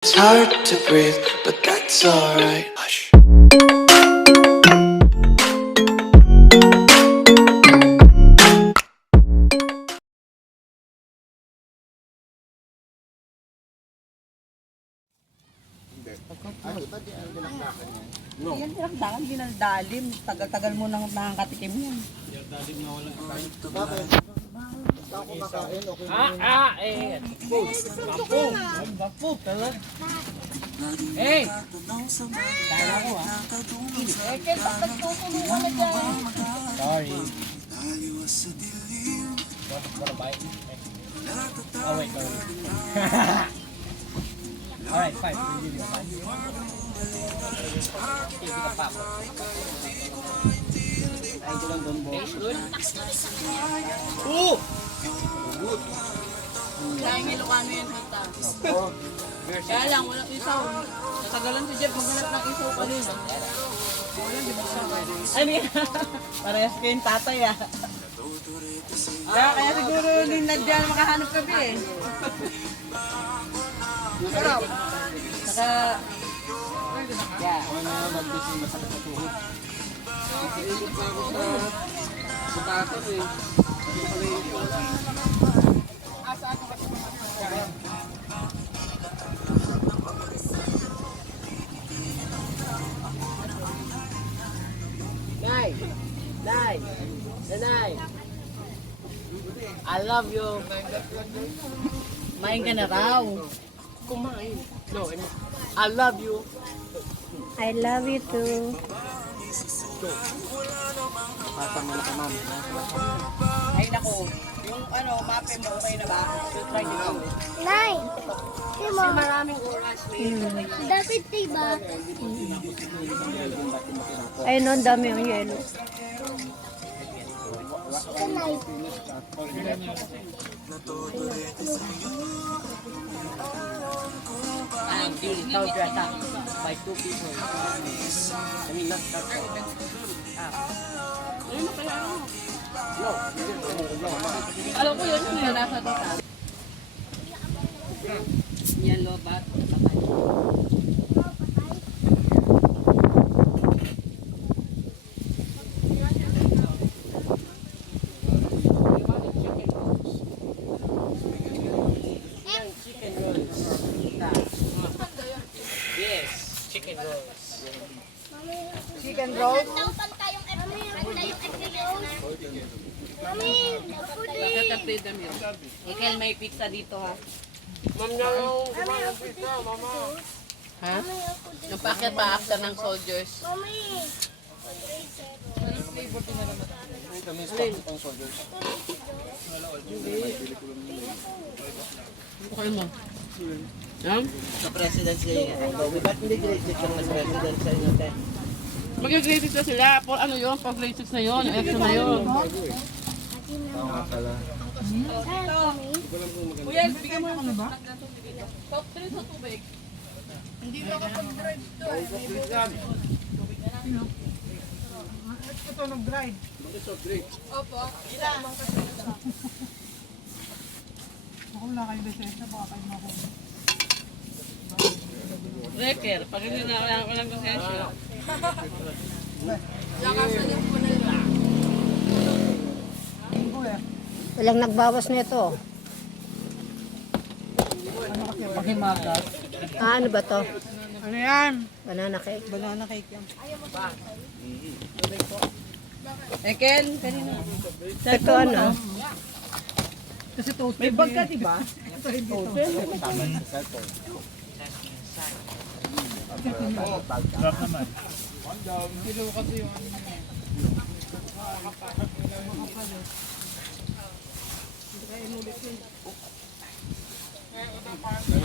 It's hard to breathe, but that's alright. Hush. Yan pinagdakan, ginaldalim. Tagal-tagal mo nang nakakatikim yan. Bapo, talaga. Eh! Kala ko eh, kaya bakit tutulungan na dyan? Sorry. Wanna bite? Oh wait, alright, fine. We'll give you a bite. Give it a pop. Ay, ito lang doon, boss. Good? Oo! Good. Kaya ng Ilocano yan, Hita. Kaya lang, walang isaw. Natagalan si Jeff maghanap ng isaw kanina. Walang di ba siya kaya? Ano yan? Parehas kayong tatay ah. Kaya siguro din na dyan makahanap kami eh. Sarap. Saka... Yeah. Nay! Nay! Nanay! I love you! Main ka na raw. Kumain. No, I love you. I love you too. Ay nako, yung ano, mape mo okay na ba? So try nyo lang. Nay! Kasi Maraming oras. dapat diba? Ayun no, ang dami ang yelo. Nay! And ikaw drata by 2 people. I mean, not that. Alam ko yun, yung nasa dito. Yan, lobat. Chicken rolls. Yes, chicken rolls. Chicken rolls? Mami! Nakaka-freedom yun. Ikel, may pizza dito ha. Ha? Napakit pa after ng soldiers. Mami! Okay mo. Yan? Sa presidency. Ba't hindi grade 6 ang nag-president sa inyo, te? Mag-grade 6 na sila. For ano yun? Pag grade 6 na yun. Extra na yun. Kuya, bigyan mo ano ba? Top 3 sa tubig. Hindi na kapag-drive to. Ito nag-drive. Opo. Ako wala kayong lisensya, baka kayo makuha. Reker, pag hindi na walang konsensya. Walang nagbawas nito. Paghimagas. Ah, ano ba to? Ano yan? Banana cake. Banana cake yan. Eken, kanina. Ito ano? Kasi toasted. May bag ka, diba? Ito hindi toasted. Sarap naman. Kilo kasi yung ano niya.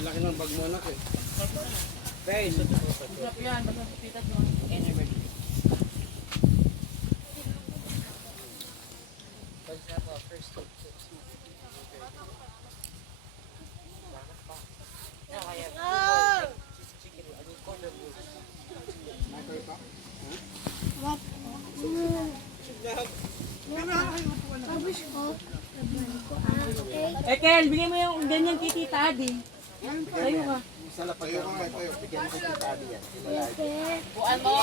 Laki ng bag mo anak eh. Guys, Sarap yan. Basta pitas mo. Okay. Ekel, bigyan mo yung ganyan kay Tita Adi. Sa'yo ka. Buwan mo.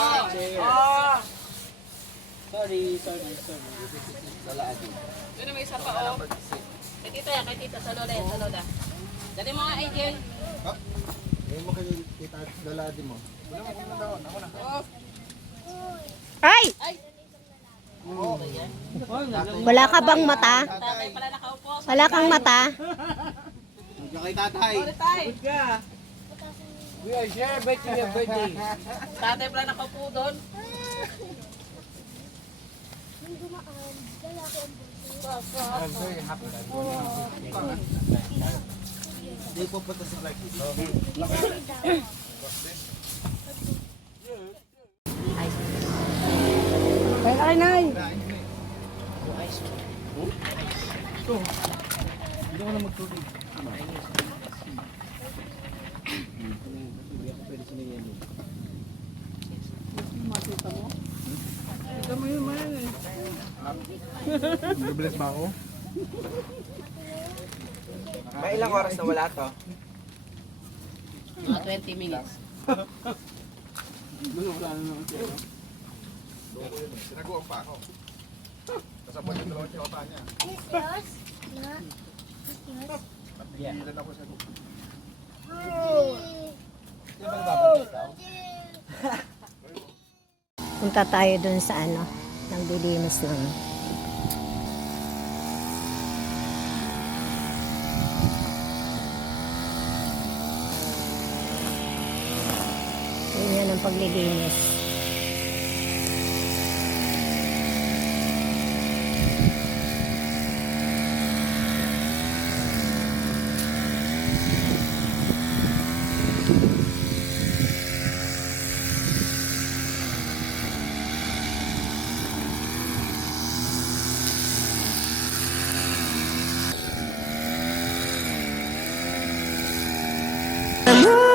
Oh. Sorry. Doon na may isa pa, oh. Kay tita yan, kay tita. Sa lola. Dali mo nga, Angel. Ngayon mo kayo kita laladi mo. Oh. Ay! Ay, Wala ka bang mata? tatay pala nakaupo. Wala kang mata? Medyo kay tatay. Sorry, tay. We are celebrating your birthday. Tatay pala nakaupo doon. Hindi pupunta si Clark dito. Ay, nay! Hindi ko na magtubig. Bless ba ako? May ilang oras na wala to? Mga 20 minutes. Sinaguan pa ako. Kasabot yung dalawang tiyota niya. Ilan ako sa duko. Punta tayo dun sa ano, nagdilinis ng yun yan ang paglilinis. The moon